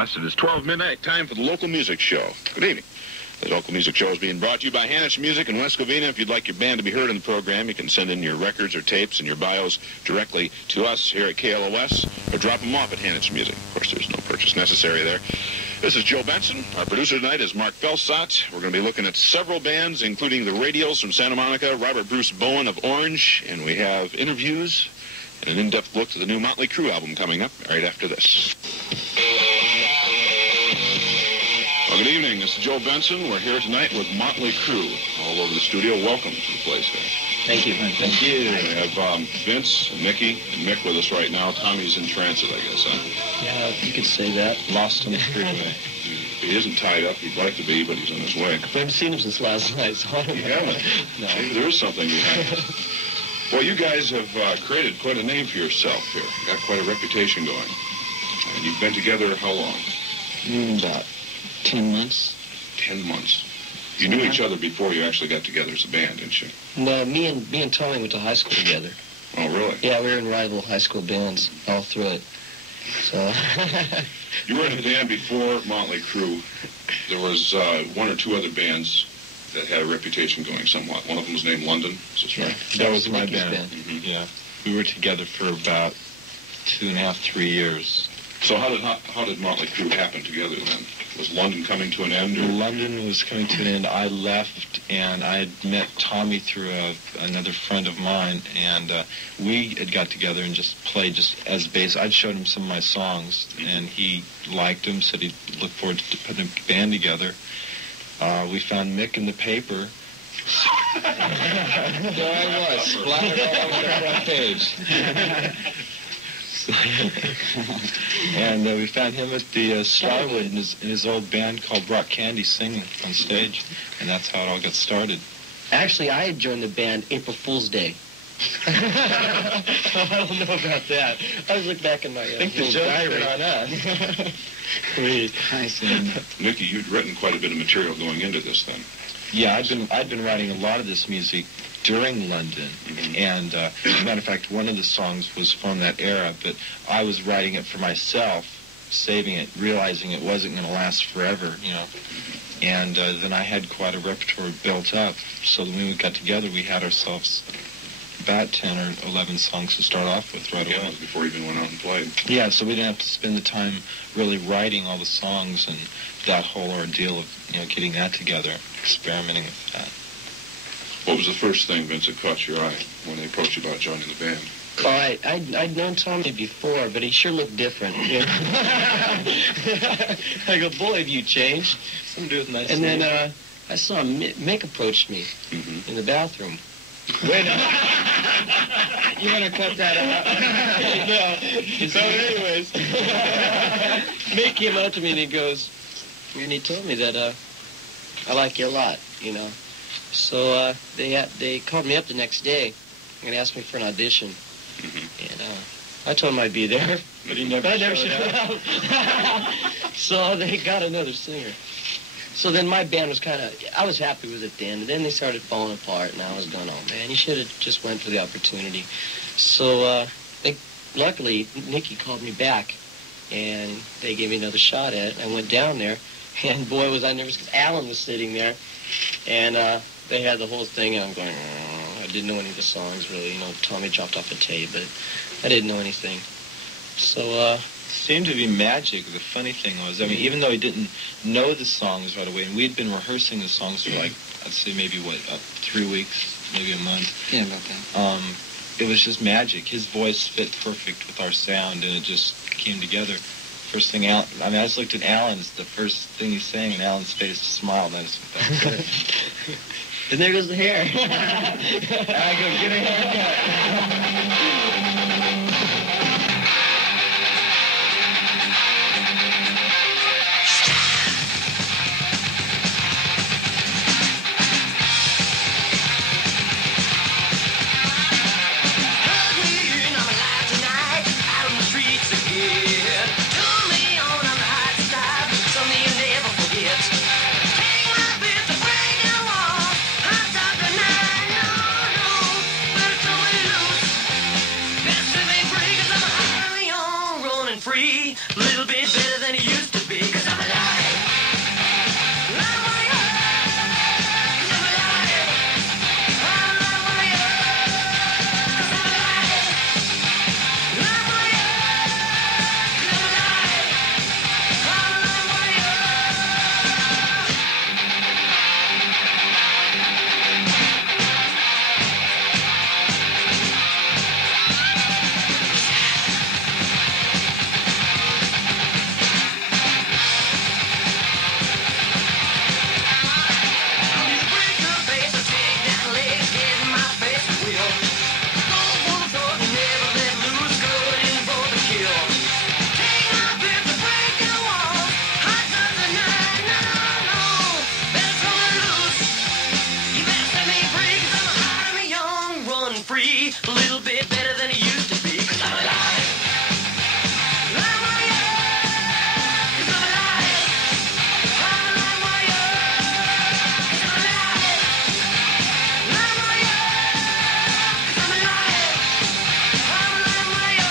It is 12 midnight, time for the local music show. Good evening. The local music show is being brought to you by Hanich Music in West Covina. If you'd like your band to be heard in the program, you can send in your records or tapes and your bios directly to us here at KLOS or drop them off at Hanich Music. Of course, there's no purchase necessary there. This is Joe Benson. Our producer tonight is Mark Felstott. We're going to be looking at several bands, including the Radials from Santa Monica, Robert Bruce Bowen of Orange, and we have interviews and an in-depth look to the new Motley Crue album coming up right after this. Well, good evening. This is Joe Benson. We're here tonight with Motley Crue all over the studio. Welcome to the place there. Thank you. Thank you. We have Vince and Mickey and Mick with us right now. Tommy's in transit, I guess, huh? Yeah, you could say that. Lost on the freeway. He isn't tied up. He'd like to be, but he's on his way. I haven't seen him since last night, so I don't know. You haven't? No. Maybe there is something behind this. Well, you guys have created quite a name for yourself here. Got quite a reputation going. And you've been together how long? About 10 months. 10 months. You knew each other before you actually got together as a band, didn't you? No, me and Tommy went to high school together. Oh, really? Yeah, we were in rival high school bands all through it. So. You were in a band before Motley Crue. There was one or two other bands that had a reputation going somewhat. One of them was named London. Is this right? That was my band. Mm-hmm. Yeah. We were together for about 2.5, 3 years. So how did Motley Crue happen together then? Was London coming to an end? Or? London was coming to an end. I left, and I had met Tommy through another friend of mine, and we had got together and just played just as bass. I'd showed him some of my songs, and he liked them, said he'd look forward to putting a band together. We found Mick in the paper. There I was, splattered all over the front page. And we found him at the Starwood in his old band called Rock Candy singing on stage, and that's how it all got started. Actually, I had joined the band April Fool's Day. I don't know about that. I was looking back in my diary. I see. Mickey, you'd written quite a bit of material going into this then. Yeah, I'd been writing a lot of this music during London, and as a matter of fact, one of the songs was from that era, but I was writing it for myself, saving it, realizing it wasn't going to last forever, you know. And then I had quite a repertoire built up, so when we got together, we had ourselves about 10 or 11 songs to start off with right away. Before you even went out and played. Yeah, so we didn't have to spend the time really writing all the songs and that whole ordeal of, you know, getting that together, experimenting with that. What was the first thing, Vince, that caught your eye when they approached you about joining the band? Oh, I'd known Tommy before, but he sure looked different. You know? I go, boy, have you changed. Some dude nice. And then I saw Mick approached me in the bathroom. Wait a minute. You want to cut that out? No. So anyways, Mick came up to me and he goes, and he told me that I like you a lot, you know. So they called me up the next day and asked me for an audition. And I told them I'd be there. But he never showed up. So they got another singer. So then my band was I was happy with it then. And then they started falling apart, and I was going, oh, man, you should have just went for the opportunity. So luckily, Nicky called me back, and they gave me another shot at it. I went down there, and boy, was I nervous, because Alan was sitting there, and they had the whole thing, and I'm going, I didn't know any of the songs, really. You know, Tommy dropped off a tape, but I didn't know anything. So, seemed to be magic. The funny thing was, I mean, even though he didn't know the songs right away, and we'd been rehearsing the songs for like, I'd say maybe 3 weeks, maybe a month. Yeah, about that. It was just magic. His voice fit perfect with our sound, and it just came together. First thing I just looked at Alan's, the first thing he sang, and Alan's face smiled, and I just thought, that's it. And there goes the hair. I go, get a haircut. be a little bit better than it used to be. 'Cause I'm alive. I'm alive. 'Cause I'm alive. I'm alive. 'Cause I'm alive. I'm alive. 'Cause I'm alive. I'm alive.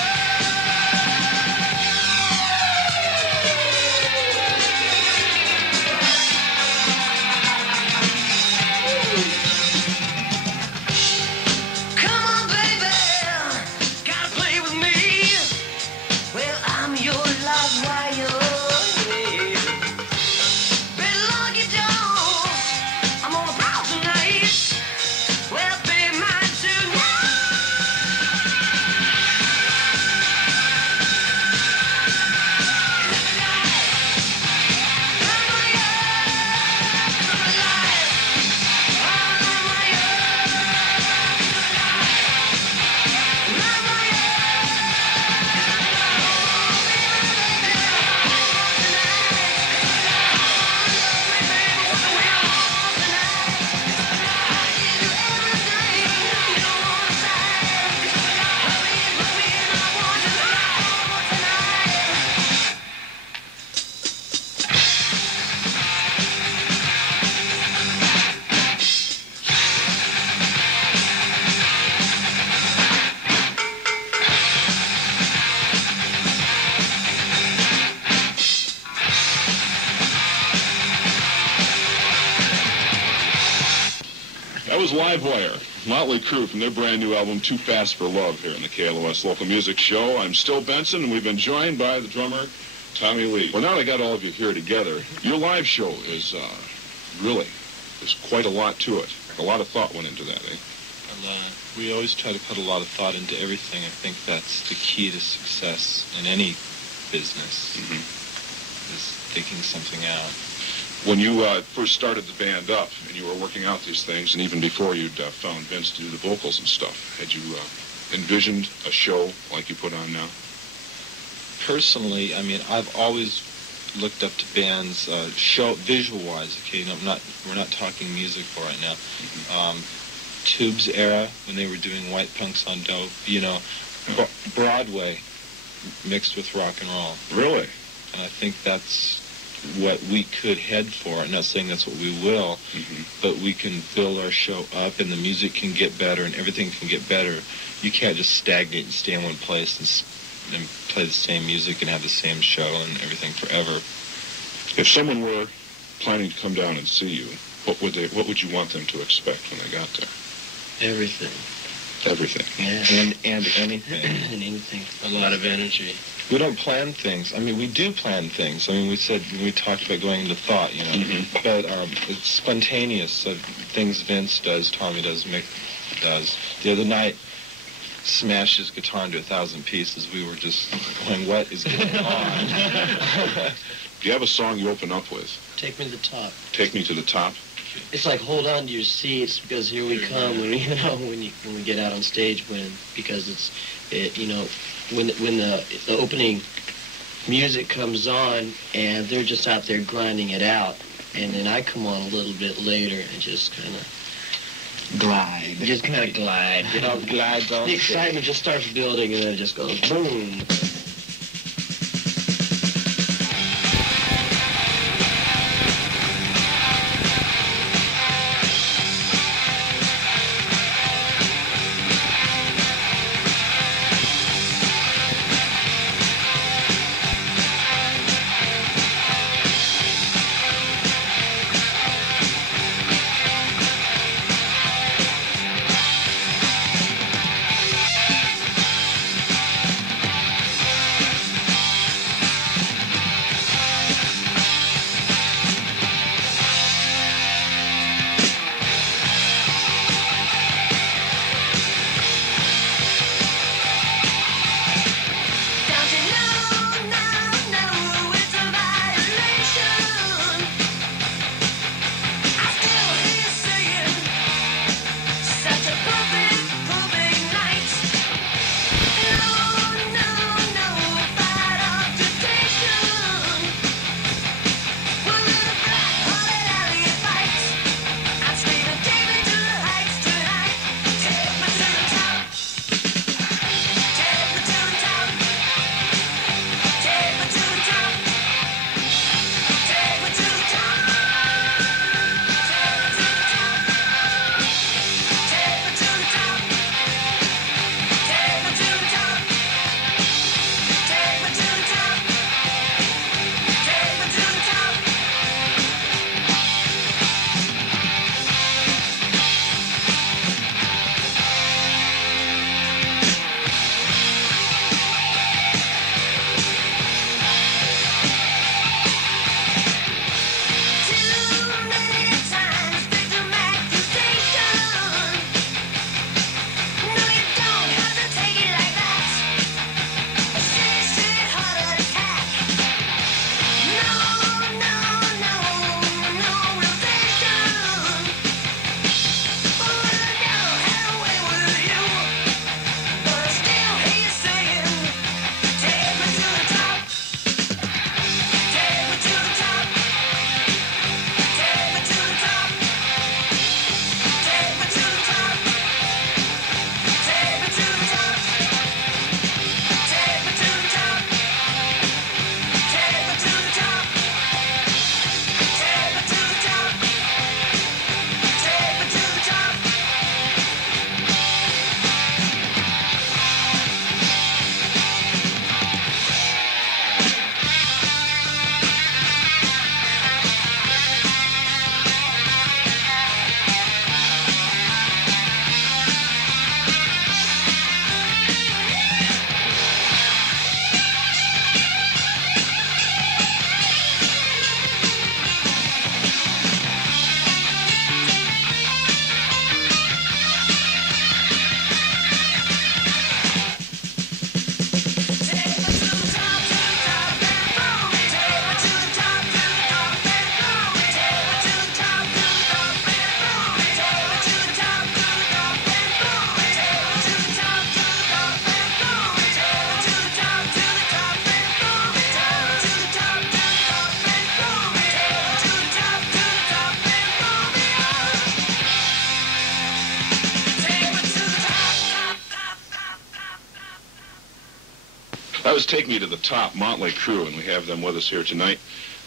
Come on, baby, gotta play with me. Well, I'm your live wire. Better lock your doors. I'm on the prowl tonight. Well, be mine tonight. I'm alive. I'm alive. That was Livewire, Motley Crue from their brand new album, Too Fast for Love, here in the KLOS Local Music Show. I'm Still Benson, and we've been joined by the drummer, Tommy Lee. Well, now that I got all of you here together, your live show is there's quite a lot to it. A lot of thought went into that, eh? We always try to put a lot of thought into everything. I think that's the key to success in any business, is thinking something out. When you first started the band up and you were working out these things, and even before you'd found Vince to do the vocals and stuff, had you envisioned a show like you put on now? Personally, I mean, I've always looked up to bands, visual-wise. Okay, we're not talking musical right now. Tube's era, when they were doing White Punks on Dope, Broadway mixed with rock and roll. Really? And I think that's what we could head for. I'm not saying that's what we will, but we can build our show up, and the music can get better, and everything can get better. You can't just stagnate and stay in one place and play the same music and have the same show and everything forever. If someone were planning to come down and see you, what would you want them to expect when they got there? Everything. Everything. Yeah. And anything. And anything. A lot of energy. We don't plan things. I mean, we do plan things. I mean, we talked about going into thought, but it's spontaneous. So things Vince does, Tommy does, Mick does. The other night, smashed his guitar into 1,000 pieces. We were just going, what is going on? Do you have a song you open up with? Take Me to the Top. Take Me to the Top? It's like hold on to your seats because here we come when we get out on stage because when the opening music comes on and they're just out there grinding it out, and then I come on a little bit later and just kind of glide. Glides on. The excitement just starts building and then it just goes boom. was Take Me to the Top, Motley Crue, and we have them with us here tonight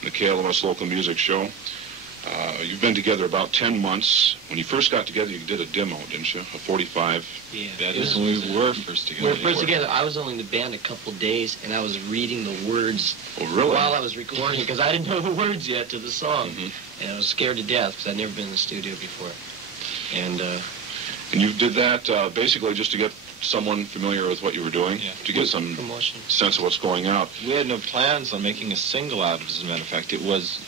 in the KLOS Local Music Show. You've been together about 10 months. When you first got together, you did a demo, didn't you? A 45. Yeah. That is when we were first together. We were first together. I was only in the band a couple days, and I was reading the words while I was recording, because I didn't know the words yet to the song. And I was scared to death, because I'd never been in the studio before. And you did that basically just to get someone familiar with what you were doing, to get some promotion sense of what's going out. We had no plans on making a single out of it, as a matter of fact. It was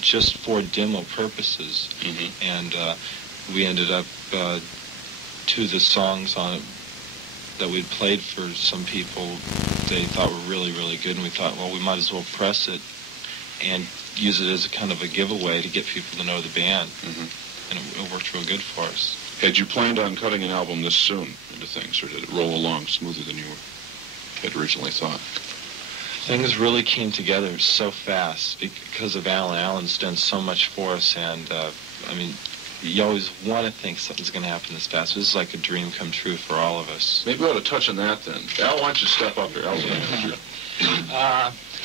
just for demo purposes. And we ended up two of the songs on it that we'd played for some people they thought were really, really good, and we thought, well, we might as well press it and use it as a kind of a giveaway to get people to know the band. And it worked real good for us. Had you planned on cutting an album this soon into things, or did it roll along smoother than you had originally thought? Things really came together so fast because of Alan. Alan's done so much for us, and I mean, you always want to think something's going to happen this fast. This is like a dream come true for all of us. Maybe we ought to touch on that then. Al, why don't you step up here? Al's the manager.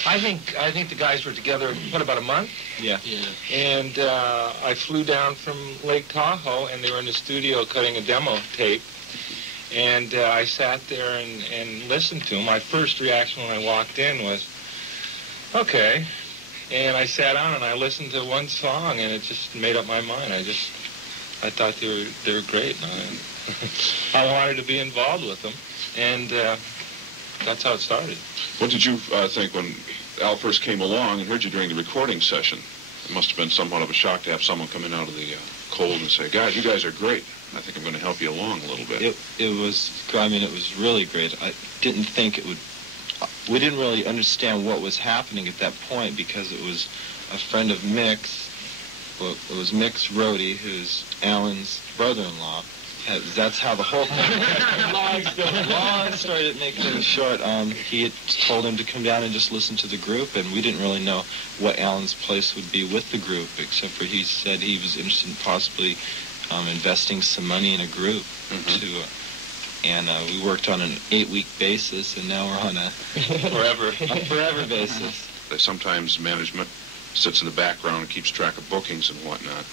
I think the guys were together, about a month? Yeah. And I flew down from Lake Tahoe, and they were in the studio cutting a demo tape. And I sat there and listened to them. My first reaction when I walked in was, okay. And I sat down and I listened to one song, and it just made up my mind. I thought they were great. And I wanted to be involved with them, and that's how it started. What did you think when Al first came along and heard you during the recording session? It must have been somewhat of a shock to have someone come in out of the cold and say, guys, you guys are great. I think I'm going to help you along a little bit. It was really great. I didn't think it would... We didn't really understand what was happening at that point because it was a friend of Mick's. Well, it was Mick's roadie, who's Alan's brother-in-law. That's how the whole thing... Long story to make things short. He had told him to come down and just listen to the group, and we didn't really know what Alan's place would be with the group, except for he said he was interested in possibly investing some money in a group. And we worked on an 8-week basis, and now we're on a forever basis. Sometimes management sits in the background and keeps track of bookings and whatnot,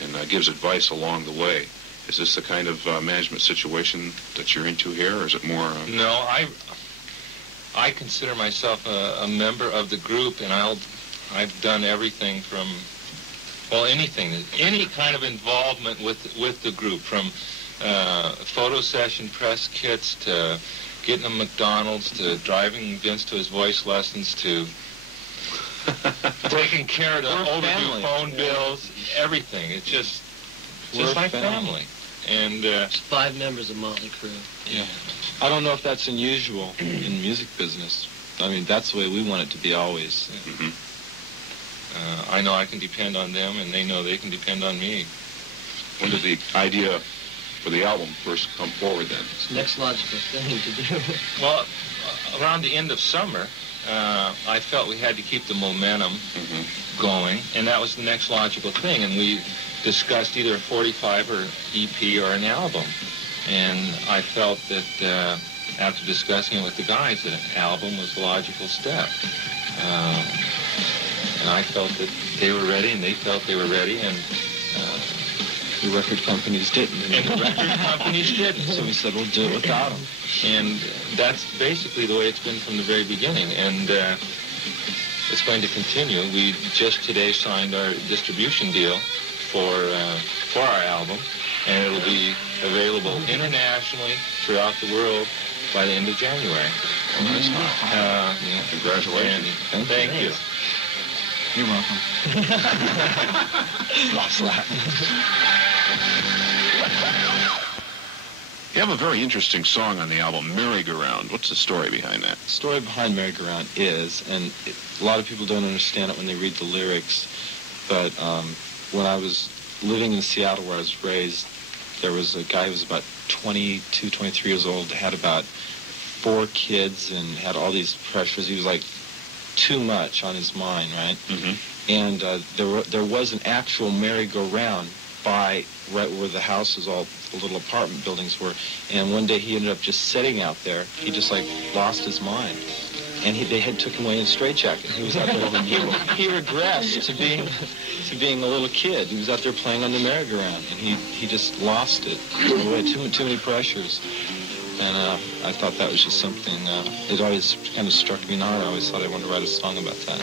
and gives advice along the way. Is this the kind of management situation that you're into here, or is it more... No, I consider myself a member of the group, and I've done everything from, well, anything, any kind of involvement with the group, from photo session, press kits, to getting him McDonald's, to driving Vince to his voice lessons, to taking care of the overdue phone bills, everything. It's just like family. And There's 5 members of Motley Crue. Yeah. I don't know if that's unusual in music business. I mean, that's the way we want it to be always. I know I can depend on them, and they know they can depend on me. When did the idea for the album first come forward then? It's the next logical thing to do. Well, around the end of summer, I felt we had to keep the momentum going, and that was the next logical thing. And we discussed either a 45 or EP or an album. And I felt that after discussing it with the guys, that an album was the logical step. And I felt that they were ready, and they felt they were ready, and the record companies didn't. So we said, we'll do it without them. And that's basically the way it's been from the very beginning. And it's going to continue. We just today signed our distribution deal for our album, and it'll be available internationally throughout the world by the end of January. Oh, nice. Congratulations. And thank you. You're welcome. You have a very interesting song on the album, Merry-Go-Round. What's the story behind that? The story behind Merry-Go-Round is, and a lot of people don't understand it when they read the lyrics, but when I was living in Seattle where I was raised, there was a guy who was about 22, 23 years old, had about 4 kids, and had all these pressures. He was like too much on his mind, right? And there was an actual merry-go-round right where the houses, all the little apartment buildings were. And one day he ended up just sitting out there. He just like lost his mind. and they had took him away in a straitjacket. He was out there. He regressed to being a little kid. He was out there playing on the merry-go-round, and he just lost it. Too many pressures. And I thought that was just something, it always kind of struck me in the heart. I always thought I wanted to write a song about that.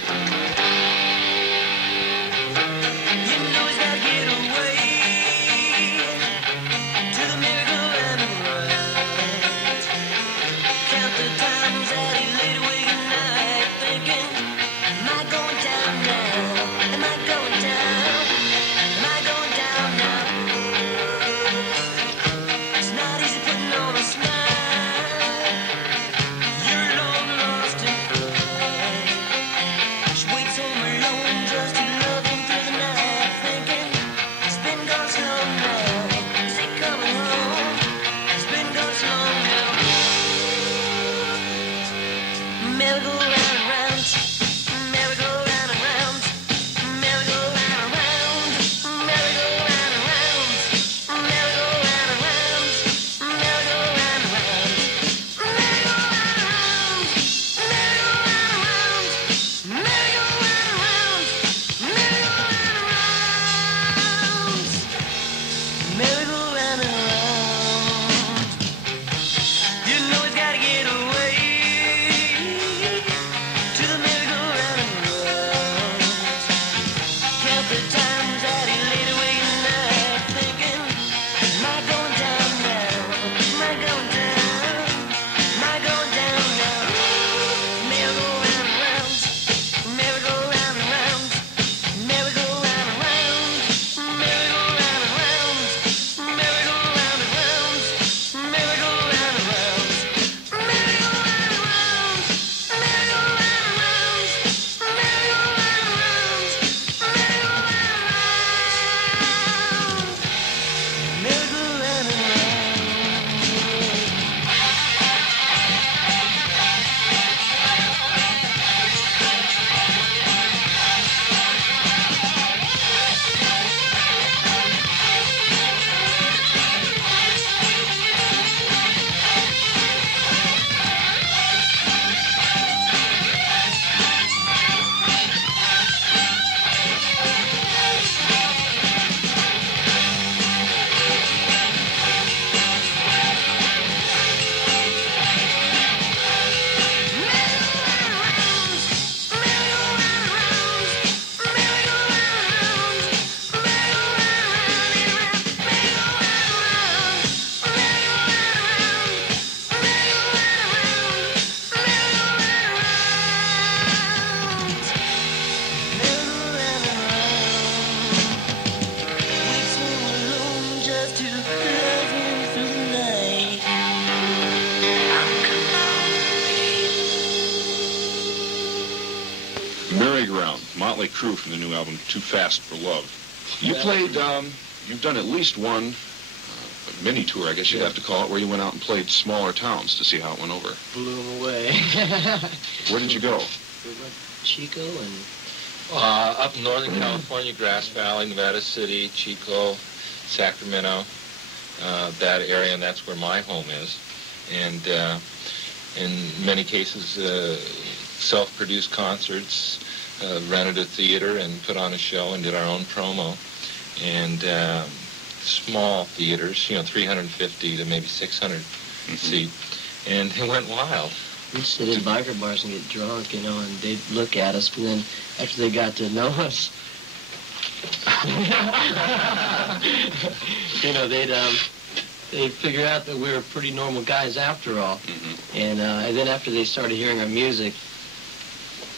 Motley Crue from the new album, Too Fast for Love. You played, you've done at least one mini tour, I guess you'd have to call it, where you went out and played smaller towns to see how it went over. Blew them away. Where did you go? We went to Chico and... up in Northern California, Grass Valley, Nevada City, Chico, Sacramento, that area, and that's where my home is. And in many cases, self-produced concerts, rented a theater and put on a show and did our own promo. And small theaters, 350 to maybe 600 seat. And it went wild. We'd sit in biker bars and get drunk, and they'd look at us, and then after they got to know us, they'd figure out that we were pretty normal guys after all. And then after they started hearing our music,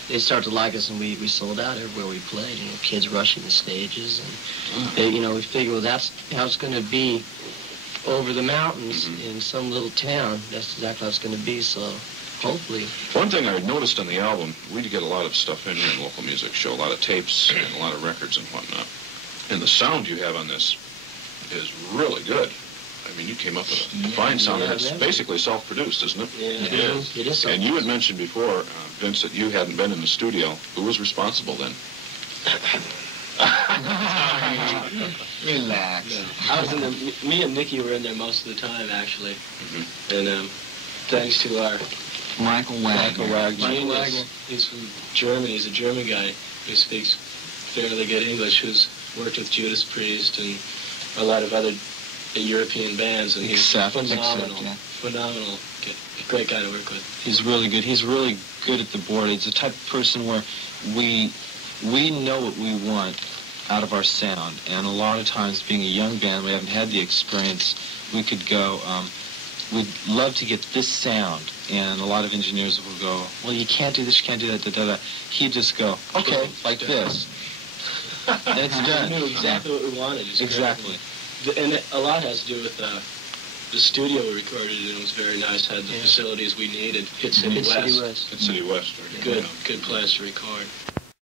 they started to like us, and we sold out everywhere we played. Kids rushing the stages, and we figured, well, that's how it's going to be over the mountains in some little town. That's exactly how it's going to be. So. Hopefully. One thing I noticed on the album, we get a lot of stuff in here in the local music show, a lot of tapes and a lot of records and whatnot. And the sound you have on this is really good. I mean, you came up with a fine sound. It's basically self-produced, isn't it? Yeah, it is. It is. And you had mentioned before, Vince, that you hadn't been in the studio. Who was responsible then? Relax. I was me and Nicky were in there most of the time, actually. And thanks to our Michael Wagner. Michael Wagner. He's from Germany. He's a German guy who speaks fairly good English, who's worked with Judas Priest and a lot of other European bands, and he's phenomenal. Phenomenal. Great guy to work with. He's really good. He's really good at the board. He's the type of person where we know what we want out of our sound, and a lot of times, being a young band, we haven't had the experience. We could go, we'd love to get this sound, and a lot of engineers will go, well, you can't do this, you can't do that, da-da-da. He'd just go, okay, like this. And it's done. He knew exactly what we wanted. Exactly. And a lot has to do with the studio we recorded in. It was very nice. Had the facilities we needed. Hit City West. Hit City West. Good place to record.